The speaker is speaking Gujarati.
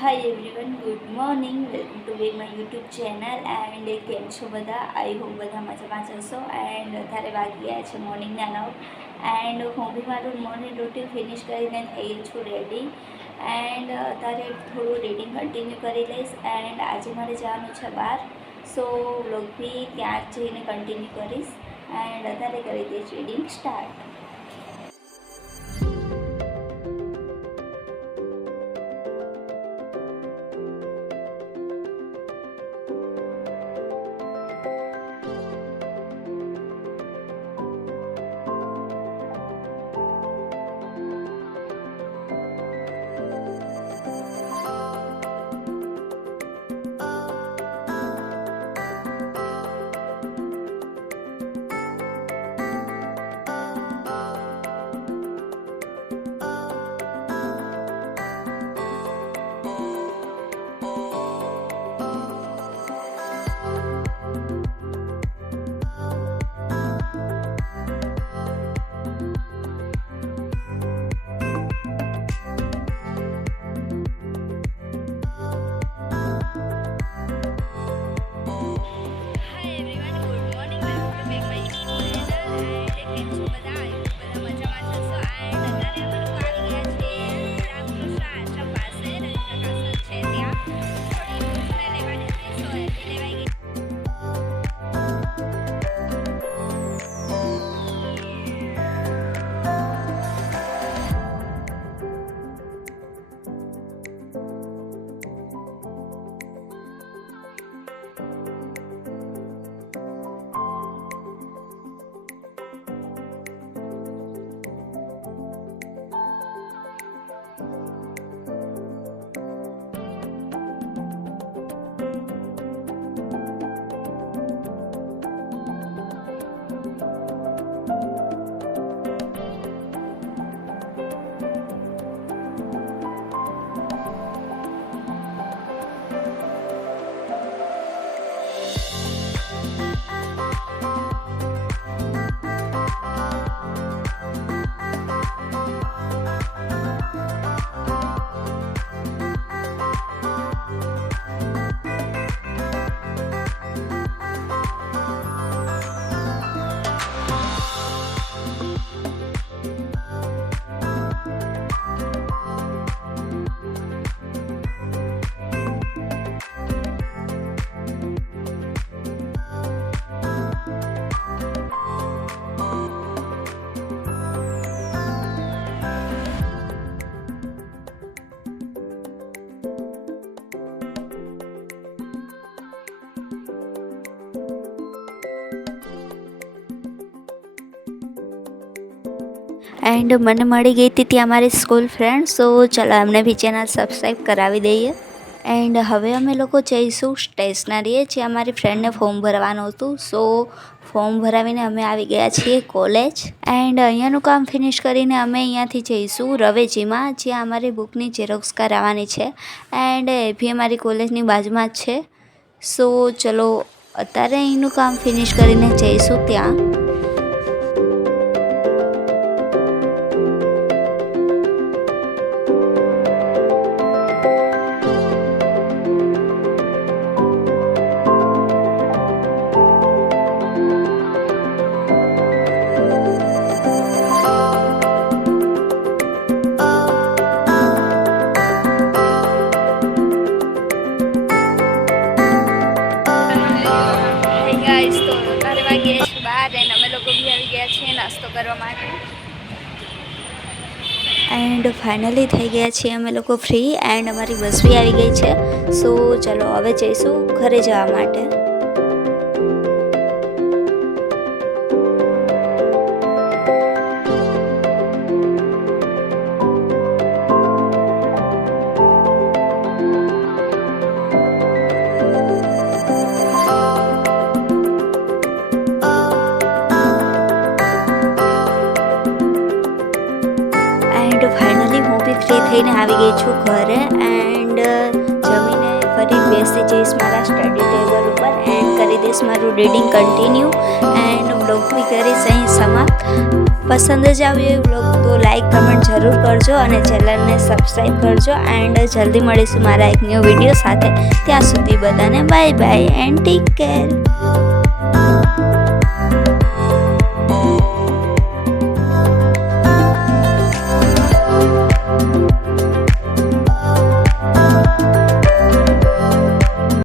Hi everyone, good morning. Welcome to my YouTube channel and કેમ છો બધા? આઈ હોપ બધા મજામાં જશો એન્ડ અત્યારે વાગી ગયા છે મોર્નિંગના 9 એન્ડ હું બી મારું મોર્નિંગ રૂટીન ફિનિશ કરીને થઈ છું રેડી એન્ડ અત્યારે થોડું રીડિંગ કન્ટિન્યુ કરી લઈશ એન્ડ આજે મારે જવાનું છે બહાર સો વ્લોગ બી ત્યાં જ જઈને કન્ટિન્યુ કરીશ એન્ડ અત્યારે કરી દઈશ રીડિંગ સ્ટાર્ટ. એન્ડ મને મળી ગઈ હતી ત્યાં મારી સ્કૂલ ફ્રેન્ડ સો ચાલો અમને બી ચેનલ સબસ્ક્રાઈબ કરાવી દઈએ એન્ડ હવે અમે લોકો જઈશું સ્ટેશનરીએ જ્યાં મારી ફ્રેન્ડને ફોર્મ ભરવાનું હતું સો ફોર્મ ભરાવીને અમે આવી ગયા છીએ કોલેજ એન્ડ અહીંયાનું કામ ફિનિશ કરીને અમે અહીંયાથી જઈશું રવેજીમાં જ્યાં અમારી બુકની ઝેરોક્સ કરાવવાની છે એન્ડ એ બી અમારી કોલેજની બાજુમાં જ છે સો ચલો અત્યારે અહીંનું કામ ફિનિશ કરીને જઈશું ત્યાં. અમે લોકો બી આવી ગયા છીએ નાસ્તો કરવા માટે એન્ડ ફાઇનલી થઈ ગયા છીએ અમે લોકો ફ્રી એન્ડ અમારી બસ બી આવી ગઈ છે સો ચલો હવે જઈશું ઘરે જવા માટે. ફાઇનલી હું બી ફ્રી થઈને આવી ગઈ છું ઘરે એન્ડ જમીને ફરી બેસી જઈશ મારા સ્ટડી ટેબલ ઉપર એન્ડ કરી દઈશ મારું રીડિંગ કન્ટિન્યુ એન્ડ બ્લોગ બી કરીશ અહીં સમાપ્ત. પસંદ જ આવ્યો એ વ્લોગ તો લાઈક કમેન્ટ જરૂર કરજો અને ચેનલને સબસ્ક્રાઈબ કરજો. એન્ડ જલ્દી મળીશું મારા એક ન્યૂ વિડીયો સાથે. ત્યાં સુધી બધાને bye bye and take care.